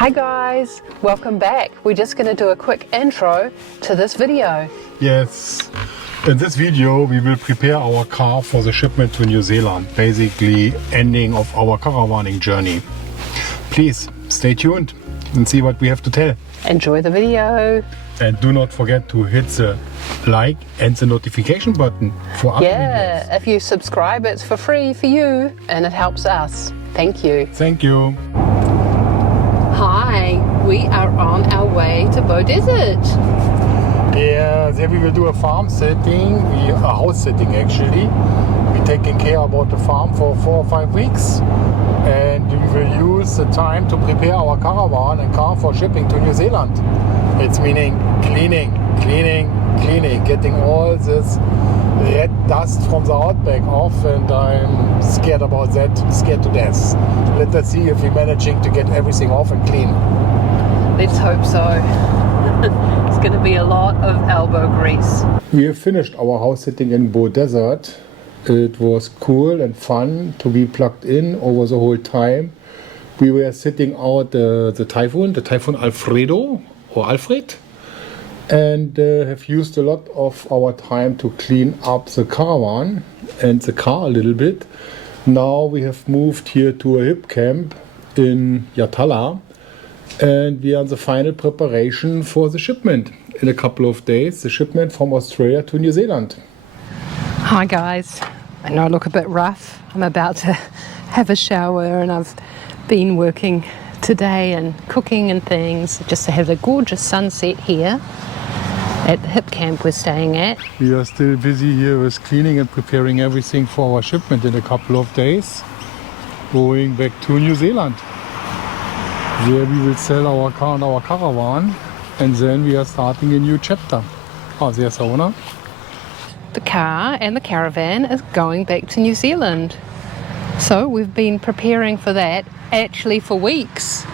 Hi guys, welcome back. We're just going to do a quick intro to this video. Yes, in this video we will prepare our car for the shipment to New Zealand, basically ending of our caravaning journey. Please stay tuned and see what we have to tell. Enjoy the video. And do not forget to hit the like and the notification button for other videos. If you subscribe, it's for free for you and it helps us. Thank you. Thank you. Hi, we are on our way to Bow Desert. Yeah, there we will do a farm sitting, a house sitting actually. We're taking care about the farm for 4 or 5 weeks, and we will use the time to prepare our caravan and car for shipping to New Zealand. It's meaning cleaning, getting all this red dust from the outback off, and I'm scared about that, scared to death. Let us see if we're managing to get everything off and clean. Let's hope so. It's going to be a lot of elbow grease. We have finished our house sitting in Bow Desert. It was cool and fun to be plugged in over the whole time. We were sitting out the typhoon Alfredo or Alfred, and have used a lot of our time to clean up the caravan and the car a little bit. Now we have moved here to a hip camp in Yatala, and we are in the final preparation for the shipment in a couple of days, the shipment from Australia to New Zealand. Hi guys, I know I look a bit rough. I'm about to have a shower and I've been working today and cooking and things just to have a gorgeous sunset here at the hip camp we're staying at. We are still busy here with cleaning and preparing everything for our shipment in a couple of days, going back to New Zealand. There we will sell our car and our caravan, and then we are starting a new chapter. Oh, there's the owner. The car and the caravan is going back to New Zealand. So we've been preparing for that actually for weeks.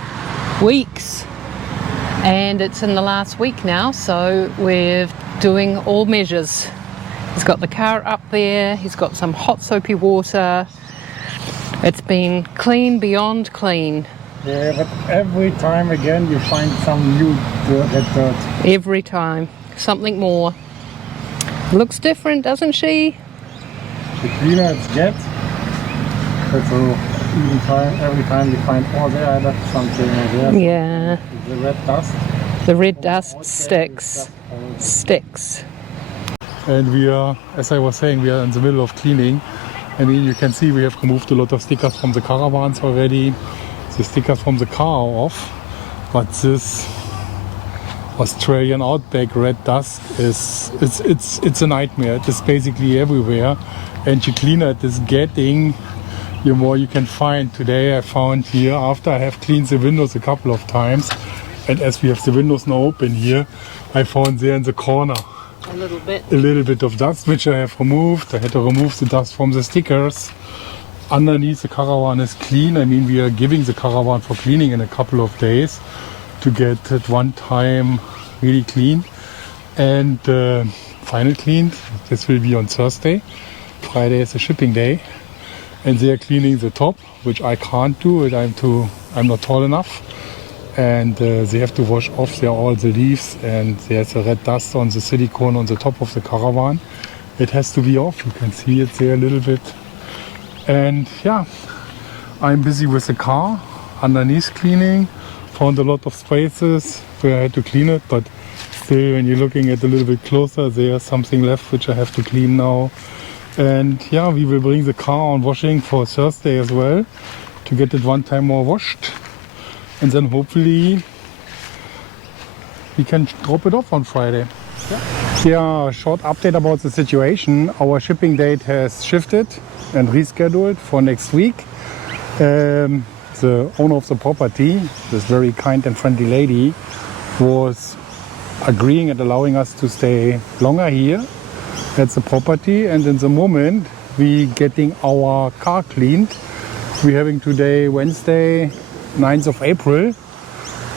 And it's in the last week now, so we're doing all measures. He's got the car up there, he's got some hot soapy water. It's been clean beyond clean. Yeah, but every time again you find some new dirt. Every time, something more. Looks different, doesn't she? The cleaner it gets, every time you find, oh, there I left something, there. Yeah. The red dust. The red dust sticks. And we are, as I was saying, we are in the middle of cleaning. I mean, you can see we have removed a lot of stickers from the caravans already. The stickers from the car are off, but this Australian outback red dust it's a nightmare. It is basically everywhere, and you cleaner it is getting, the more you can find. Today I found here, after I have cleaned the windows a couple of times, and as we have the windows now open here, I found there in the corner a little bit of dust, which I have removed. I had to remove the dust from the stickers. Underneath the caravan is clean. I mean, we are giving the caravan for cleaning in a couple of days to get it one time really clean and final cleaned. This will be on Thursday. Friday is the shipping day, and they are cleaning the top, which I can't do. I'm not tall enough, and they have to wash off there all the leaves, and there's a red dust on the silicone on the top of the caravan. It has to be off. You can see it there a little bit. And yeah, I'm busy with the car, underneath cleaning. Found a lot of spaces where I had to clean it, but still when you're looking at a little bit closer, there's something left which I have to clean now. And yeah, we will bring the car on washing for Thursday as well, to get it one time more washed. And then hopefully we can drop it off on Friday. Yeah, a short update about the situation. Our shipping date has shifted and rescheduled for next week. The owner of the property, this very kind and friendly lady, was agreeing and allowing us to stay longer here at the property. And in the moment we getting our car cleaned. We're having today Wednesday, 9th of April,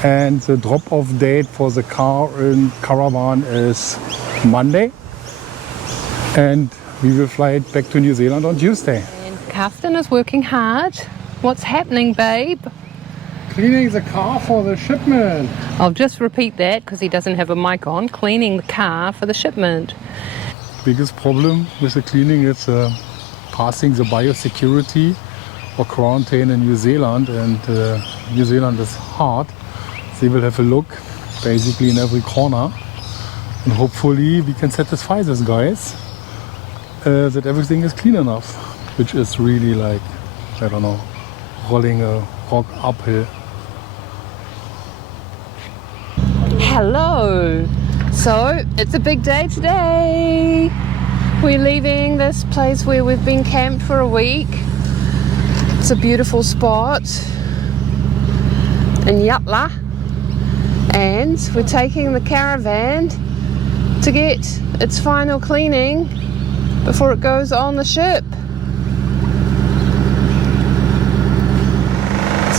and the drop-off date for the car and caravan is Monday. And we will fly it back to New Zealand on Tuesday. And Carsten is working hard. What's happening, babe? cleaning the car for the shipment. I'll just repeat that because he doesn't have a mic on. Cleaning the car for the shipment. Biggest problem with the cleaning is passing the biosecurity or quarantine in New Zealand, and New Zealand is hard. They will have a look basically in every corner, and hopefully we can satisfy these guys that everything is clean enough, which is really like, I don't know, rolling a rock uphill. Hello! So, it's a big day today. We're leaving this place where we've been camped for a week. It's a beautiful spot in Yatla. And we're taking the caravan to get its final cleaning before it goes on the ship.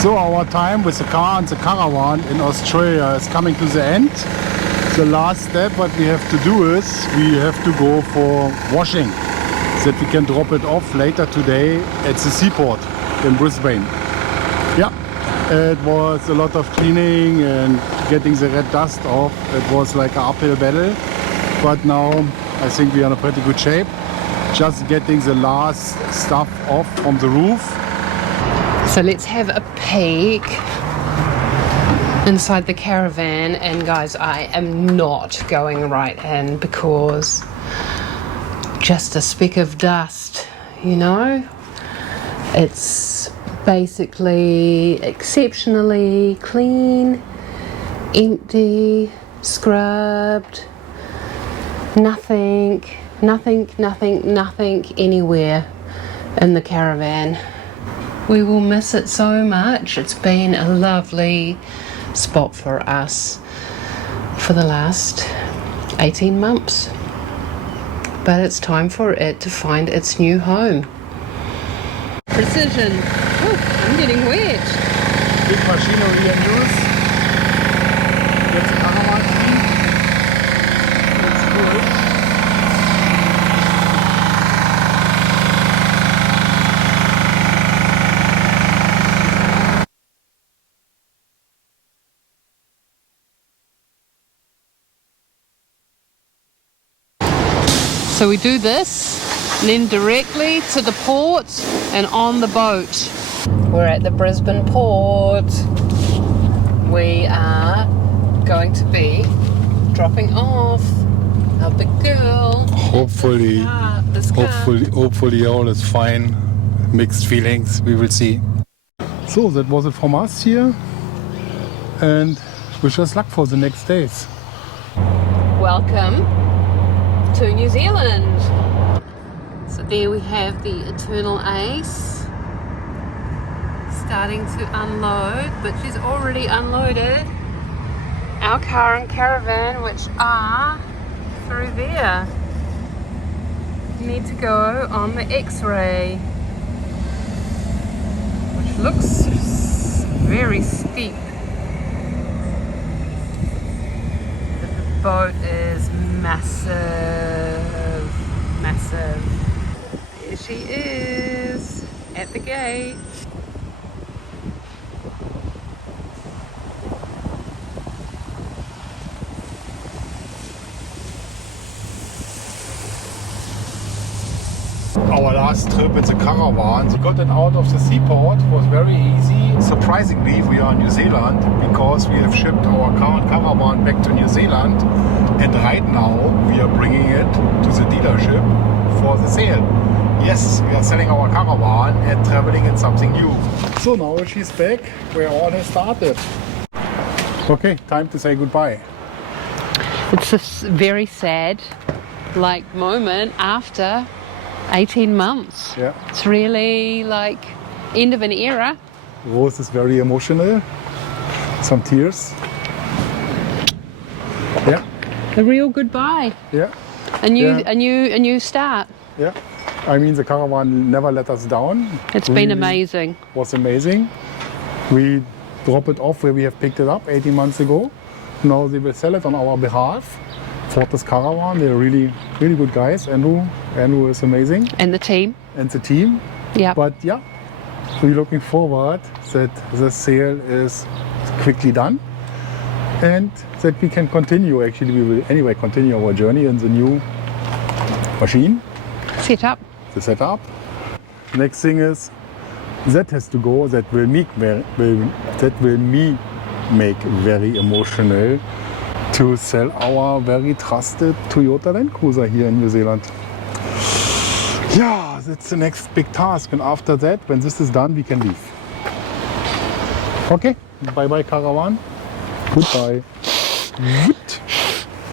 So our time with the car and the caravan in Australia is coming to the end. The last step what we have to do is we have to go for washing, so that we can drop it off later today at the seaport in Brisbane. Yeah, it was a lot of cleaning and getting the red dust off. It was like an uphill battle, but now I think we are in a pretty good shape. Just getting the last stuff off from the roof. So let's have a peek inside the caravan, and guys, I am not going right in because just a speck of dust, you know. It's basically exceptionally clean, empty, scrubbed, nothing anywhere in the caravan. We will miss it so much. It's been a lovely spot for us for the last 18 months. But it's time for it to find its new home. Precision. Oh, I'm getting wet. Big machinery in use. Get the caravan clean. It's good. So we do this, and then directly to the port and on the boat. We're at the Brisbane port. We are going to be dropping off our big girl. Hopefully, this car. hopefully all is fine. Mixed feelings, we will see. So that was it from us here, and wish us luck for the next days. Welcome to New Zealand. So there we have the Eternal Ace starting to unload, but she's already unloaded our car and caravan, which are through there. You need to go on the X-ray, which looks very steep. The boat is massive. Here she is at the gate. Our last trip in the caravan, we got it out of the seaport, was very easy. Surprisingly, we are in New Zealand because we have shipped our car and caravan back to New Zealand, and right now we are bringing it to the dealership for the sale. Yes, we are selling our caravan and traveling in something new. So now she's back where all has started. Okay, time to say goodbye. It's a very sad moment after 18 months. Yeah. It's really like end of an era. Rose is very emotional. Some tears. Yeah. A real goodbye. Yeah. A new start. Yeah. I mean, the caravan never let us down. It's been amazing. Was amazing. We drop it off where we have picked it up 18 months ago. Now they will sell it on our behalf. Fortis Caravan, they're really good guys. Andrew is amazing. And the team. And the team. Yeah. But yeah, we're looking forward that the sale is quickly done and that we can continue. Actually, we will anyway continue our journey in the new machine, Set up. the setup. Next thing is that has to go. That will me make very emotional to sell our very trusted Toyota Land Cruiser here in New Zealand. Yeah, that's the next big task, and after that, when this is done, we can leave. Okay, bye bye Caravan. Goodbye.